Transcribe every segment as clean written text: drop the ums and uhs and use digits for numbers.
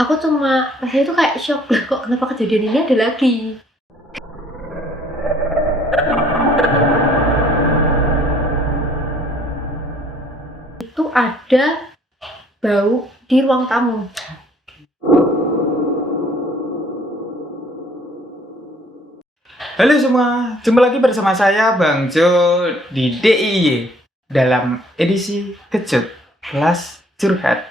Aku cuma rasanya itu kayak shock, lah kok kenapa kejadian ini ada lagi? Itu ada bau di ruang tamu. Halo semua, jumpa lagi bersama saya Bang Jo di DIY dalam edisi Kejut Kelas Curhat.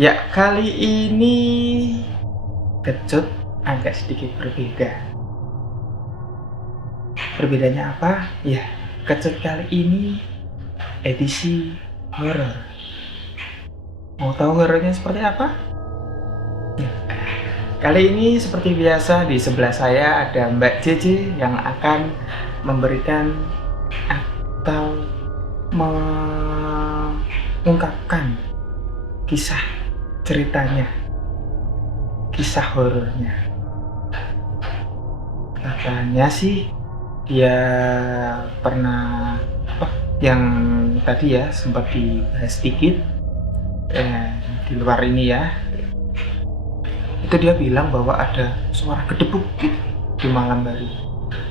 Ya, kali ini Kejut agak sedikit berbeda. Berbedanya apa? Ya, Kejut kali ini edisi horor. Mau tahu horornya seperti apa? Ya. Kali ini seperti biasa di sebelah saya ada Mbak JJ yang akan memberikan atau mengungkapkan kisah ceritanya, kisah horornya. Katanya sih dia pernah yang tadi ya sempat dibahas sedikit di luar ini ya, itu dia bilang bahwa ada suara gedebuk gitu di malam hari.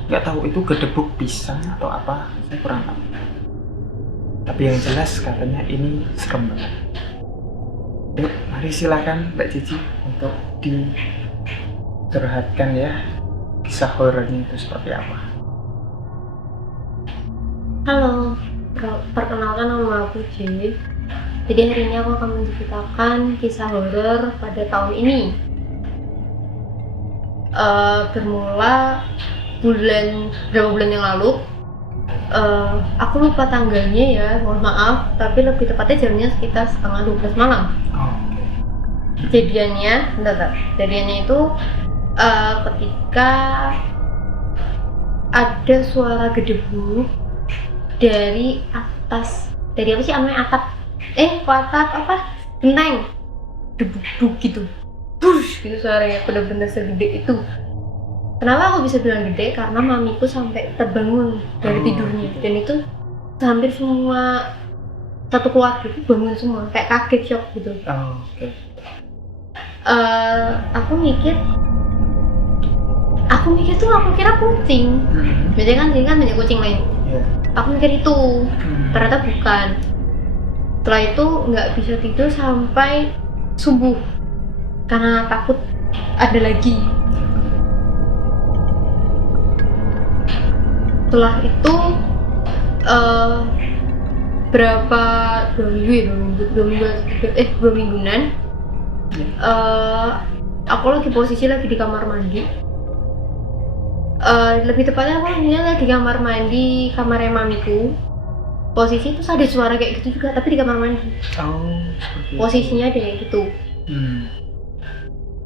Nggak tahu itu gedebuk pisang atau apa, saya kurang tahu, tapi yang jelas katanya ini serem banget. Yuk, mari silakan Mbak Cici untuk dicurhatkan ya, kisah horornya itu seperti apa. Halo, perkenalkan nama aku J. Jadi hari ini aku akan menceritakan kisah horor pada tahun ini. Bermula berapa bulan yang lalu. Aku lupa tanggalnya ya, mohon maaf, tapi lebih tepatnya jamnya sekitar setengah 12 malam. Kejadiannya itu ketika ada suara gedebuk dari atas, dari apa sih namanya, atap apa, genteng, debuk gitu, bush gitu suaranya, bener-bener segede itu. Kenapa aku bisa bilang gede? Karena mamiku sampai terbangun dari tidurnya, dan itu hampir semua satu keluarga itu bangun semua, kayak kaget, shock gitu. Aku mikir tuh, aku kira kucing. Biasanya kan banyak kucing lain. Aku mikir itu, ternyata bukan. Setelah itu nggak bisa tidur sampai subuh karena takut ada lagi. Setelah itu dua mingguan, aku posisi lagi di kamar mandi. Lebih tepatnya aku lagi di kamar mandi, kamarnya mamiku. Posisi itu ada suara kayak gitu juga, tapi di kamar mandi. Posisinya ada kayak gitu.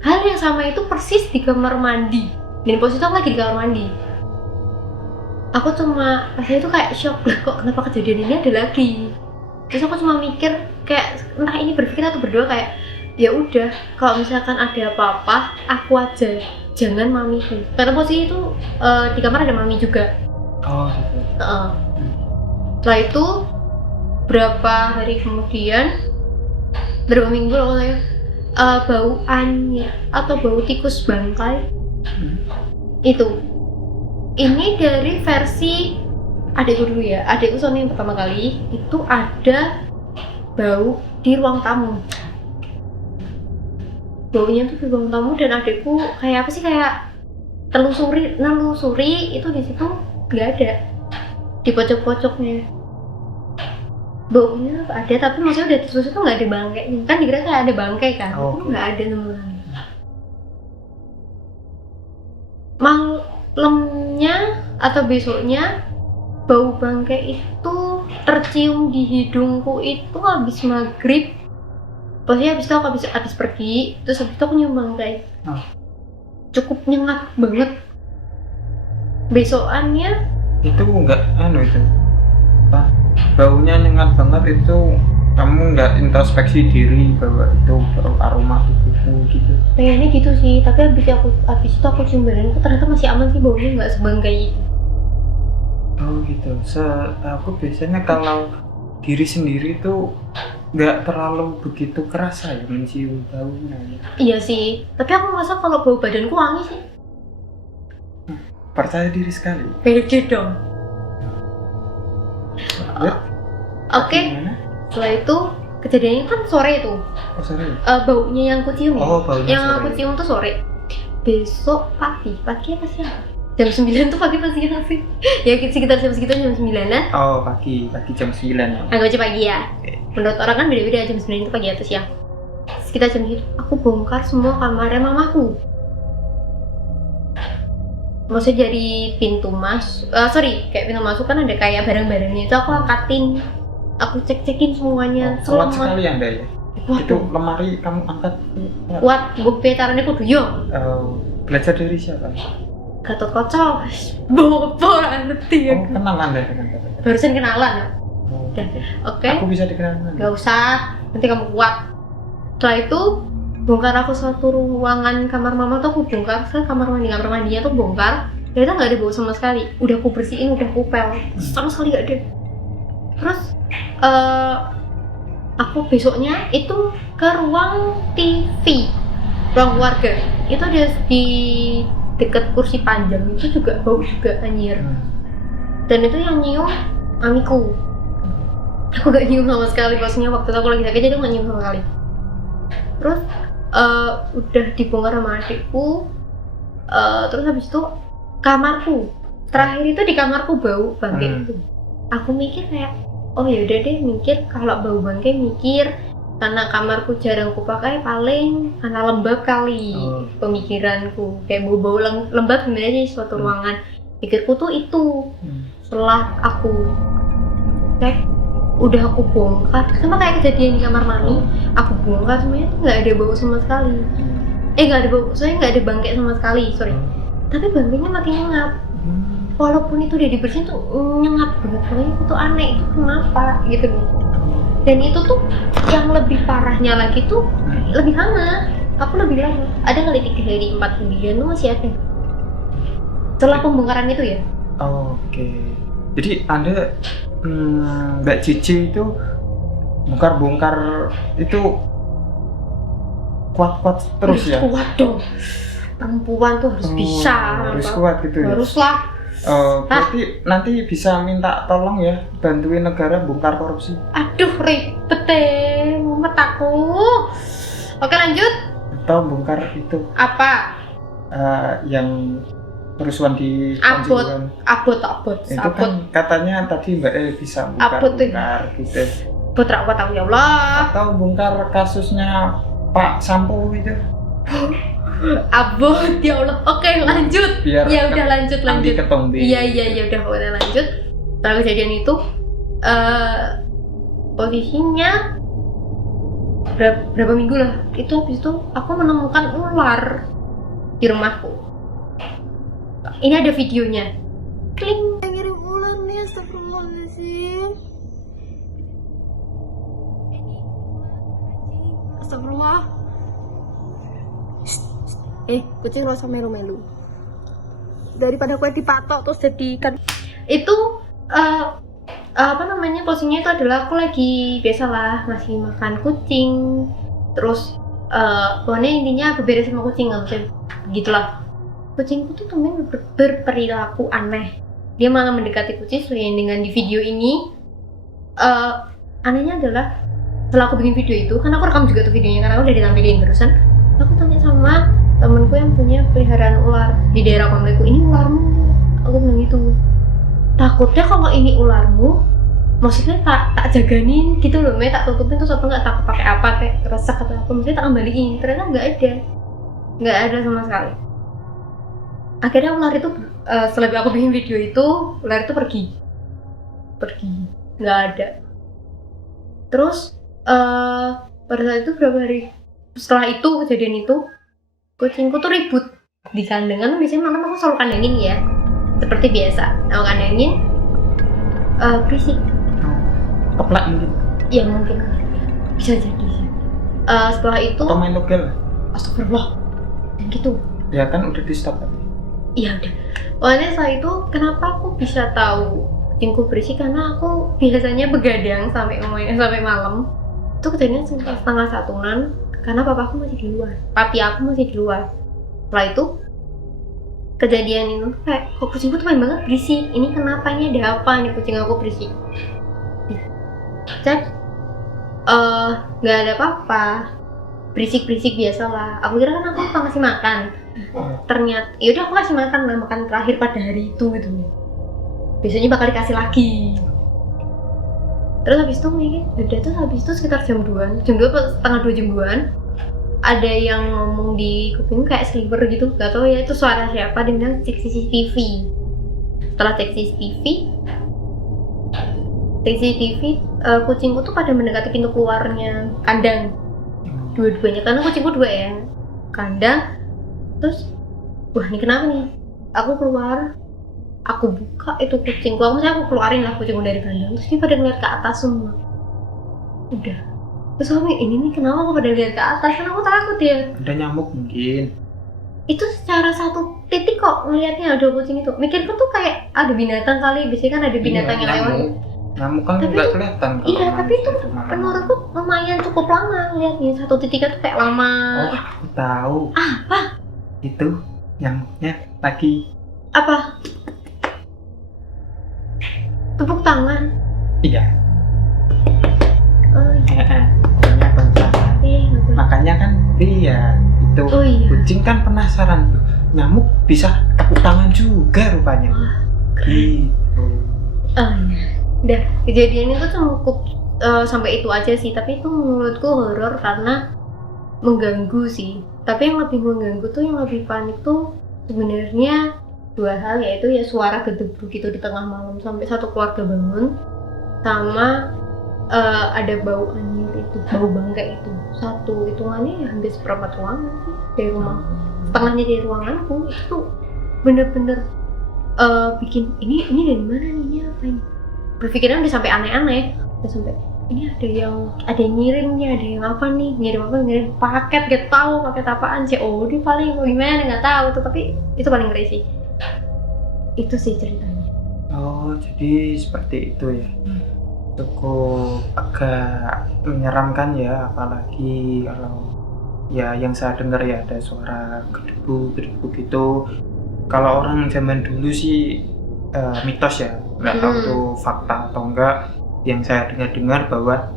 Hal yang sama itu persis di kamar mandi, dan posisi itu aku lagi di kamar mandi. Aku cuma rasanya itu kayak shock, lah kok kenapa kejadian ini ada lagi. Terus aku cuma mikir kayak, entah ini berpikir atau berdoa kayak, ya udah, kalau misalkan ada apa-apa aku aja, jangan mamiku. Karena posisi itu di kamar ada mami juga. Setelah itu berapa hari kemudian, berapa minggu loh saya, bau anyir atau bau tikus bangkai itu. Ini dari versi adikku dulu ya. Adikku soalnya yang pertama kali itu ada bau di ruang tamu. Baunya tuh di ruang tamu, dan adikku kayak apa sih, kayak nelusuri itu, di situ nggak ada, di pojok-pojoknya baunya ada, tapi maksudnya udah terus itu nggak ada bangkainya, kan dikira kayak ada bangkai kan. Itu nggak ada sebenarnya. Malamnya atau besoknya bau bangkai itu tercium di hidungku itu habis maghrib. Pokoknya habis itu aku habis pergi, terus habis itu aku nyium bangkai. Cukup nyengat banget. Besokannya itu enggak itu apa, baunya nyengat banget itu, kamu nggak introspeksi diri bahwa itu aroma tubuhmu gitu? Kayaknya gitu sih, tapi habis itu aku cium badanku, ternyata masih aman sih, baunya nggak sebangkai itu. gitu. Aku biasanya kalau diri sendiri tuh nggak terlalu begitu kerasa ya mencium baunya ya. Iya sih, tapi aku merasa kalau bau badanku wangi sih. Percaya diri sekali. Pede dong. Ya, Oke, gimana? setelah itu kejadiannya kan sore itu. Oh sorry. Baunya yang ku cium ya. Oh, baunya yang sore. aku cium tuh sore. Besok pagi apa siang? Jam 9 tuh pagi apa siang sih? Ya sekitar jam segitu, jam 9-an. Oh pagi jam 9 ya. Anggap aja pagi ya. Oke. Menurut orang kan beda-beda, jam 9 itu pagi atau siang. Sekitar jam itu aku bongkar semua kamarnya mamaku. Maksudnya dari pintu kayak pintu masuk kan ada kayak barang-barangnya itu aku angkatin, aku cek-cekin semuanya. Kuat sekali Anda ya. Waduh, Itu lemari kamu angkat. kuat, gue petarane kudu yo. Belajar dari siapa? Gatot Kaca, bopor ngerti ya. Oh kenal Anda dengan Gatot Kaca? Barusan kenalan. Oh, Udah. Oke. Aku bisa dikenal. Gak usah, nanti kamu kuat. Setelah itu bongkar aku satu ruangan kamar mama tuh aku bongkar, kamar mandinya tuh bongkar. Ternyata nggak ada bau sama sekali. Udah aku bersihin, udah aku pel, sama sekali nggak ada. Terus aku besoknya itu ke ruang TV, ruang keluarga. Itu ada di dekat kursi panjang itu juga bau juga anjir. Dan itu yang nyium mamiku. Aku gak nyium sama sekali, maksudnya waktu itu aku lagi sakit jadi aku gak nyium sama sekali. Terus udah dibongkar sama adikku. Terus habis itu kamarku, terakhir itu di kamarku bau bangke itu. Aku mikir kayak, oh yaudah deh, mikir kalau bau bangke mikir karena kamarku jarang kupakai, paling karena lembab kali. Pemikiranku kayak bau-bau lembab gimana sih suatu ruangan. Pikirku tuh itu. Setelah aku cek, udah aku bongkar, sama kayak kejadian di kamar mami, aku bongkar semuanya tuh nggak ada bau sama sekali. Nggak ada bau, soalnya nggak ada bangke sama sekali, sorry. Tapi bangkainya makin nyengat. Walaupun itu udah dibersihin tuh nyengat banget, makanya itu tuh aneh, itu kenapa gitu nih. Dan itu tuh yang lebih parahnya lagi tuh lebih lama. Aku lebih lama, ada kali 3 hari 4 bulan tuh masih ada. Setelah pembongkaran itu ya. Oke. Jadi Anda Mbak Cici itu bongkar itu kuat terus ya? Kuat dong. Perempuan tuh harus bisa. Harus kuat gitu ya? Haruslah. Berarti nanti bisa minta tolong ya, bantuin negara bongkar korupsi. Aduh ribet deh, mumet aku. Oke lanjut. Atau bongkar itu Apa? yang kerusuhan di Kanjuruhan. Abot. Itu kan katanya tadi Mbak bisa bongkar gitu. Putra aku tahu ya Allah. Atau bongkar kasusnya Pak Sampo itu. Abot ya Allah. Oke lanjut. Biar Ya udah lanjut. Andi ketombe. Iya udah pokoknya lanjut. Setelah kejadian itu posisinya berapa minggu lah. Itu habis itu aku menemukan ular di rumahku. Ini ada videonya. Kling. Ngirim ular nih, astagfirullahaladzim. Astagfirullah. Kucing rasa melu-melu. Daripada kue dipatok terus jadi kan. Itu posisinya itu adalah aku lagi biasalah ngasih makan kucing. Terus pokoknya intinya beberes sama kucing gitulah. Kucingku tuh temen berperilaku aneh. Dia malah mendekati kucing selain dengan di video ini. Anehnya adalah setelah aku bikin video itu, kan aku rekam juga tuh videonya karena aku udah ditampilin barusan. Aku tanya sama temenku yang punya peliharaan ular di daerah komplekku, ini ularmu? Aku bilang gitu. Takutnya kalau ini ularmu, maksudnya tak jaganin gitu loh, tak tutupin terus atau nggak tak pakai apa kayak resek atau apa, maksudnya tak kembaliin. Ternyata nggak ada sama sekali. Akhirnya ular itu setelah aku bikin video itu, ular itu pergi, nggak ada. Terus pada saat itu berapa hari setelah itu kejadian itu, kucingku tuh ribut di kandang. Kan biasanya malam aku selalu kandangin ya, seperti biasa. Aku kandangin berisik. Keplak mungkin. Ya mungkin bisa jadi sih. Setelah itu atau main togel. Astagfirullah. Dan gitu. Ya kan udah di stop tadi. Iya udah. Pokoknya setelah itu kenapa aku bisa tahu kucingku berisik karena aku biasanya begadang sampai malam. Itu kejadian setengah satuan karena papaku masih di luar, papi aku masih di luar. Setelah itu kejadian itu kayak kok kucingku tuh main banget berisik. Ini kenapa, ini ada apa nih kucing aku berisik? Cek, nggak ada apa-apa, berisik biasa lah. Aku kira kan aku lupa ngasih makan. Ternyata yaudah aku kasih makan terakhir pada hari itu gitu. Biasanya bakal dikasih lagi. Terus habis itu mikir, udah tuh habis itu sekitar jam 2 setengah 2 jam 2-an ada yang ngomong di kuping kayak sliver gitu, gak tau ya itu suara siapa. Dia bilang cek CCTV. Setelah cek CCTV, kucingku tuh pada mendekati pintu keluarnya kandang dua-duanya, karena kucingku 2 ya, kandang. Terus wah ini kenapa nih, aku keluar, aku buka itu kucingku, aku keluarin lah kucingku dari kandang. Terus dia pada ngeliat ke atas semua. Udah. Terus suami ini nih kenapa aku pada lihat ke atas, kan aku takut ya. Ada nyamuk mungkin. Itu secara satu titik kok ngelihatnya ada kucing itu. Mikirku tuh kayak ada binatang kali, biasanya kan ada binatang yang lewat. Nyamuk kan nggak kelihatan. Iya, tapi itu menurutku lumayan cukup lama lihatnya. Satu titiknya tuh kayak lama. Oh, aku tahu. Apa? Itu nyamuknya lagi Apa? Tepuk tangan. iya. Oh iya. Punya pencahayaan. Iya, nggak boleh. Makanya kan dia itu Oh iya. kucing kan penasaran tuh, nyamuk bisa tepuk tangan juga rupanya. Wah. Gitu. Oh iya. Udah, kejadian itu cukup sampai itu aja sih. Tapi itu menurutku horor karena mengganggu sih. Tapi yang lebih mengganggu tuh, yang lebih panik tuh sebenarnya 2 hal, yaitu ya suara gedebruk gitu di tengah malam sampai satu keluarga bangun, sama ada bau anyir itu, bau bangkai itu. Satu hitungannya ya hampir seperempat ruangan sih dari rumahku, setengahnya dari ruanganku. Itu tuh bener-bener bikin ini dari mana nih, ini apa ini? Berpikirnya udah sampai aneh-aneh, udah sampai ini ada yang ngirim nih, ada yang apa nih, ngirim paket, gak tahu paket apaan, COD paling, mau gimana nggak tahu tuh. Tapi itu paling ngeri sih. Itu sih ceritanya. Oh, jadi seperti itu ya. Cukup agak menyeramkan ya, apalagi kalau ya yang saya dengar ya ada suara gedebuk gitu. Kalau orang zaman dulu sih mitos ya, nggak tahu itu fakta atau enggak. Yang saya dengar bahwa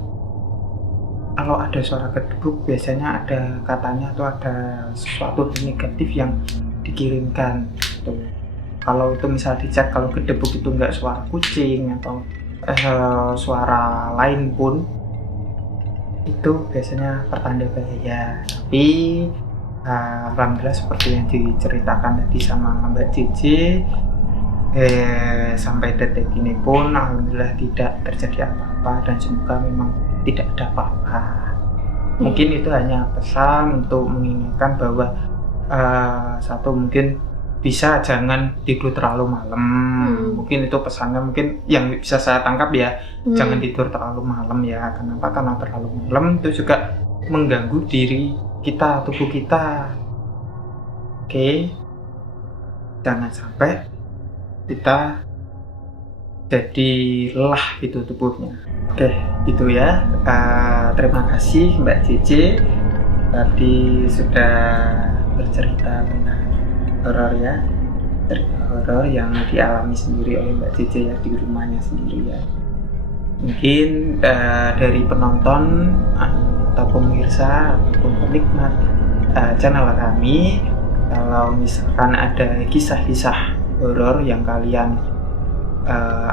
kalau ada suara gedebuk biasanya ada katanya atau ada sesuatu negatif yang dikirimkan gitu. Kalau itu misal dicek, kalau gedebuk itu enggak suara kucing atau suara lain pun, itu biasanya pertanda bahaya. Tapi alhamdulillah seperti yang diceritakan tadi sama Mbak Cici, sampai detik ini pun alhamdulillah tidak terjadi apa-apa dan semoga memang tidak ada apa-apa. Mungkin itu hanya pesan untuk mengingatkan bahwa satu, mungkin bisa jangan tidur terlalu malam. Mungkin itu pesannya, mungkin yang bisa saya tangkap ya. Jangan tidur terlalu malam ya. Kenapa? Karena terlalu malam itu juga mengganggu diri kita, tubuh kita. Oke. Jangan sampai kita jadi lelah gitu tubuhnya. Oke, gitu ya. Terima kasih Mbak Cici tadi sudah bercerita tentang horor ya, cerita horor yang dialami sendiri oleh Mbak Cici ya di rumahnya sendiri ya. Mungkin dari penonton atau pemirsa ataupun penikmat channel kami, kalau misalkan ada kisah-kisah horor yang kalian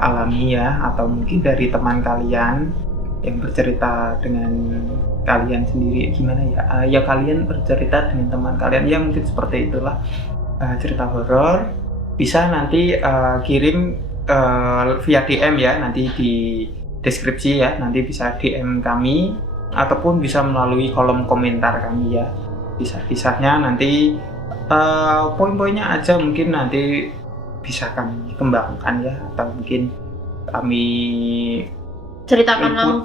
alami ya, atau mungkin dari teman kalian yang bercerita dengan kalian sendiri, gimana ya, ya kalian bercerita dengan teman kalian ya, mungkin seperti itulah cerita horor, bisa nanti kirim via DM ya, nanti di deskripsi ya, nanti bisa DM kami ataupun bisa melalui kolom komentar kami ya. Kisah-kisahnya nanti poin-poinnya aja mungkin nanti bisa kami kembangkan ya, atau mungkin kami Ceritakan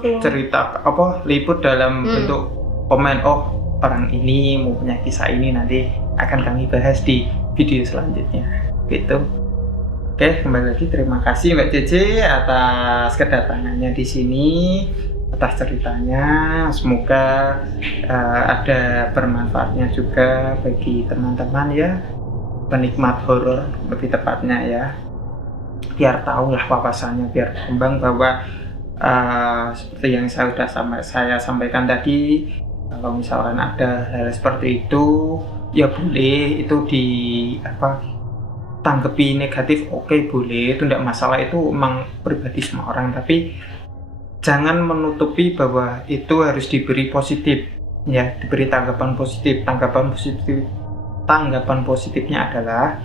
liput dalam bentuk komen. Oh, orang ini mau punya kisah ini, nanti akan kami bahas di video selanjutnya gitu. Oke, kembali lagi terima kasih Mbak Cece atas kedatangannya di sini, atas ceritanya. Semoga ada bermanfaatnya juga bagi teman-teman ya, penikmat horor lebih tepatnya ya. Biar tahu lah wawasannya, biar berkembang bahwa seperti yang saya sampaikan tadi, kalau misalkan ada hal seperti itu ya boleh itu tanggapi negatif, oke boleh, itu tidak masalah, itu emang pribadi semua orang, tapi jangan menutupi bahwa itu harus diberi positif ya, diberi tanggapan positifnya adalah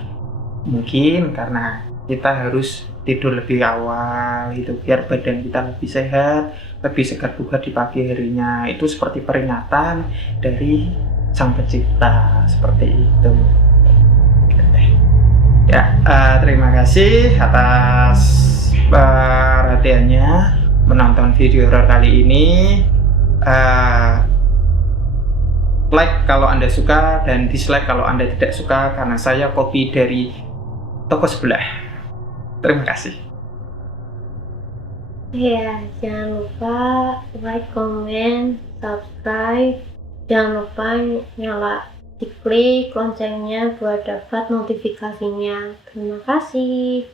mungkin karena kita harus tidur lebih awal gitu, biar badan kita lebih sehat, lebih segar bugar di pagi harinya. Itu seperti peringatan dari Sang Pencipta, seperti itu. Ya, terima kasih atas perhatiannya menonton video horor kali ini. Like kalau Anda suka dan dislike kalau Anda tidak suka, karena saya copy dari toko sebelah. Terima kasih. Ya, jangan lupa like, comment, subscribe. Jangan lupa nyala diklik loncengnya buat dapat notifikasinya. Terima kasih.